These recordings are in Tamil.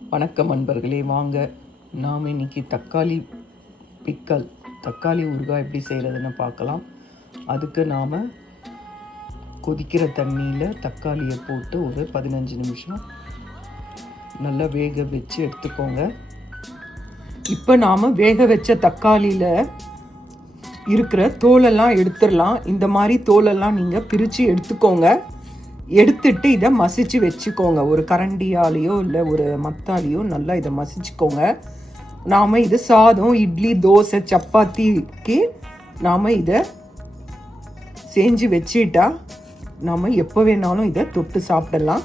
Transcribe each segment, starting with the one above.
வணக்கம் நண்பர்களே, வாங்க நாம் இன்றைக்கி தக்காளி ஊறுகாய் எப்படி செய்கிறதுன்னு பார்க்கலாம். அதுக்கு நாம் கொதிக்கிற தண்ணியில் தக்காளியை போட்டு ஒரு 15 நிமிஷம் நல்லா வேக வச்சு எடுத்துக்கோங்க. இப்போ நாம் வேக வச்ச தக்காளியில் இருக்கிற தோலெல்லாம் எடுத்துடலாம். இந்த மாதிரி தோலெல்லாம் நீங்கள் பிரித்து எடுத்துக்கோங்க. எடுத்துட்டு இதை மசிச்சு வச்சுக்கோங்க. ஒரு கரண்டியாலேயோ இல்லை ஒரு மத்தாலேயோ நல்லா இதை மசிச்சுக்கோங்க. நாம் இது சாதம், இட்லி, தோசை, சப்பாத்திக்கு நாம் இதை செஞ்சு வச்சுட்டா நாம் எப்போ வேணாலும் இதை தொட்டு சாப்பிடலாம்.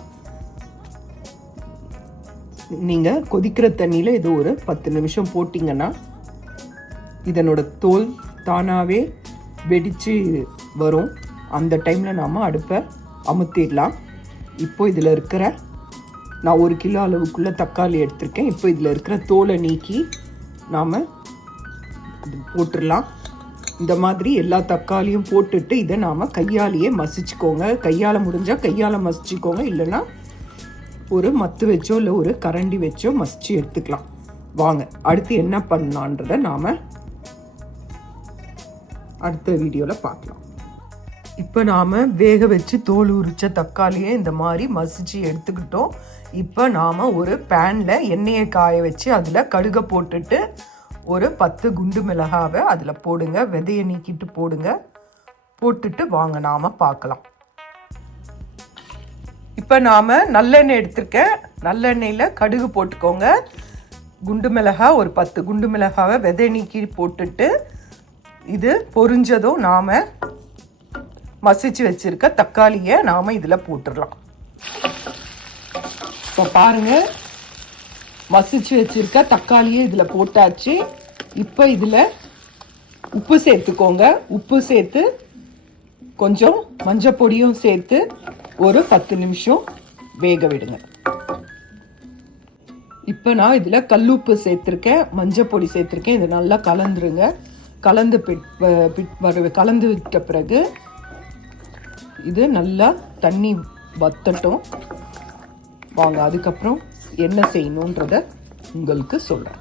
நீங்கள் கொதிக்கிற தண்ணியில் இது ஒரு 10 நிமிஷம் போட்டிங்கன்னா இதனோட தோல் தானாகவே வெடித்து வரும். அந்த டைமில் நாம் அடுப்பை அமுத்திடலாம். இப்போ இதில் இருக்கிற நான் 1 கிலோ அளவுக்குள்ளே தக்காளி எடுத்திருக்கேன். இப்போ இதில் இருக்கிற தோலை நீக்கி நாம் போட்டுடலாம். இந்த மாதிரி எல்லா தக்காளியும் போட்டுட்டு இதை நாம் கையாலேயே மசிச்சுக்கோங்க. கையால் முடிஞ்சால் கையால் மசிச்சுக்கோங்க, இல்லைன்னா ஒரு மத்து வச்சோ இல்லை ஒரு கரண்டி வச்சோ மசிச்சு எடுத்துக்கலாம். வாங்க அடுத்து என்ன பண்ணலான்றதை நாம் அடுத்த வீடியோவில் பார்க்கலாம். இப்போ நாம் வேக வச்சு தோல் உரித்த தக்காளியை இந்த மாதிரி மசிச்சு எடுத்துக்கிட்டோம். இப்போ நாம் ஒரு பேனில் எண்ணெயை காய வச்சு அதில் கடுகை போட்டுட்டு ஒரு 10 குண்டு மிளகாவை அதில் போடுங்க. விதையை நீக்கிட்டு போடுங்க. போட்டுட்டு வாங்க நாம் பார்க்கலாம். இப்போ நாம் நல்லெண்ணெய் எடுத்திருக்கேன். நல்லெண்ணெயில் கடுகு போட்டுக்கோங்க. குண்டு மிளகாய் ஒரு 10 குண்டு மிளகாவை விதை நீக்கி போட்டுட்டு இது பொரிஞ்சதும் நாம் மசிச்சு வச்சிருக்க தக்காளியை நாம் இதில் போட்டுடலாம். இப்போ பாருங்கள், மசிச்சு வச்சிருக்க தக்காளியை இதில் போட்டாச்சு. இப்போ இதில் உப்பு சேர்த்துக்கோங்க. உப்பு சேர்த்து கொஞ்சம் மஞ்சள் பொடியும் சேர்த்து ஒரு 10 நிமிஷம் வேக விடுங்க. இப்போ நான் இதில் கல்லுப்பு சேர்த்துருக்கேன், மஞ்சள் பொடி சேர்த்துருக்கேன். இதை நல்லா கலந்துருங்க. கலந்து விட்ட பிறகு இது நல்லா தண்ணி வத்தட்டும். வாங்க அதுக்கப்புறம் என்ன செய்யணுன்றத உங்களுக்கு சொல்கிறேன்.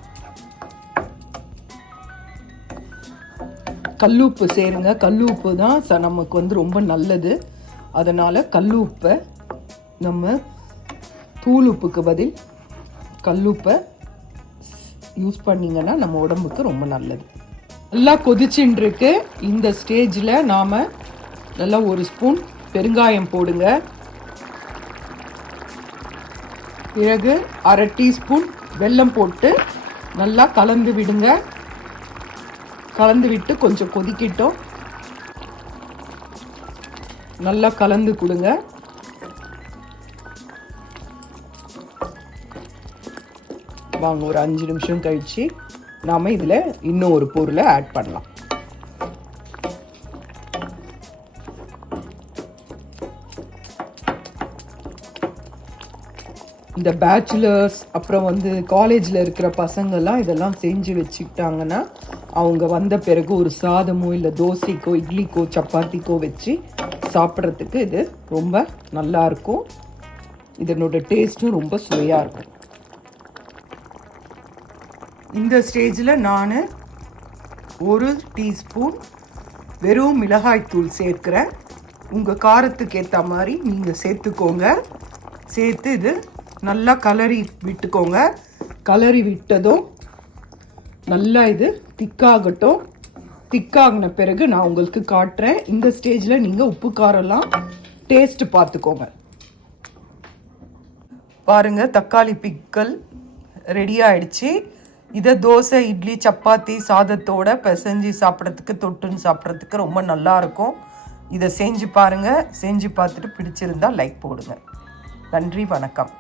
கல்லுப்பு சேருங்க. கல்லுப்பு தான் நமக்கு ரொம்ப நல்லது. அதனால் கல்லுப்பை நம்ம தூள் உப்புக்கு பதில் கல்லுப்பை யூஸ் பண்ணிங்கன்னா நம்ம உடம்புக்கு ரொம்ப நல்லது. நல்லா கொதிச்சுன்னு இருக்கு. இந்த ஸ்டேஜில் நாம் நல்லா 1 ஸ்பூன் பெருங்காயம் போடுங்க. பிறகு 1/2 டீஸ்பூன் வெல்லம் போட்டு நல்லா கலந்து விடுங்க. கலந்து விட்டு கொஞ்சம் கொதிக்கட்டும். நல்லா கலந்து கொடுங்க. வாங்க ஒரு 5 நிமிஷம் கழிச்சு நாம் இதில் இன்னும் ஒரு பொருளை ஆட் பண்ணலாம். இந்த பேச்சுலர்ஸ் அப்புறம் காலேஜில் இருக்கிற பசங்கள்லாம் இதெல்லாம் செஞ்சு வச்சுக்கிட்டாங்கன்னா அவங்க வந்த பிறகு ஒரு சாதமோ இல்லை தோசைக்கோ இட்லிக்கோ சப்பாத்திக்கோ வச்சு சாப்பிட்றதுக்கு இது ரொம்ப நல்லாயிருக்கும். இதனோட டேஸ்ட்டும் ரொம்ப சுவையாக இருக்கும். இந்த ஸ்டேஜில் நான் 1 டீஸ்பூன் வெறும் மிளகாய்த்தூள் சேர்க்குறேன். உங்கள் காரத்துக்கு ஏற்ற மாதிரி நீங்கள் சேர்த்துக்கோங்க. சேர்த்து இது நல்லா கலரி விட்டுக்கோங்க. கலரி விட்டதும் நல்லா இது திக்காகட்டும். திக்காகின பிறகு நான் உங்களுக்கு காட்டுறேன். இந்த ஸ்டேஜில் நீங்கள் உப்பு காரம்லாம் டேஸ்ட் பார்த்துக்கோங்க. பாருங்கள், தக்காளி பிக்கல் ரெடி ஆயிடுச்சு. இதை தோசை, இட்லி, சப்பாத்தி, சாதத்தோட பிசைஞ்சு சாப்பிட்றதுக்கு தொட்டுன்னு சாப்பிட்றதுக்கு ரொம்ப நல்லாயிருக்கும். இதை செஞ்சு பாருங்கள். செஞ்சு பார்த்துட்டு பிடிச்சிருந்தா லைக் போடுங்க. நன்றி, வணக்கம்.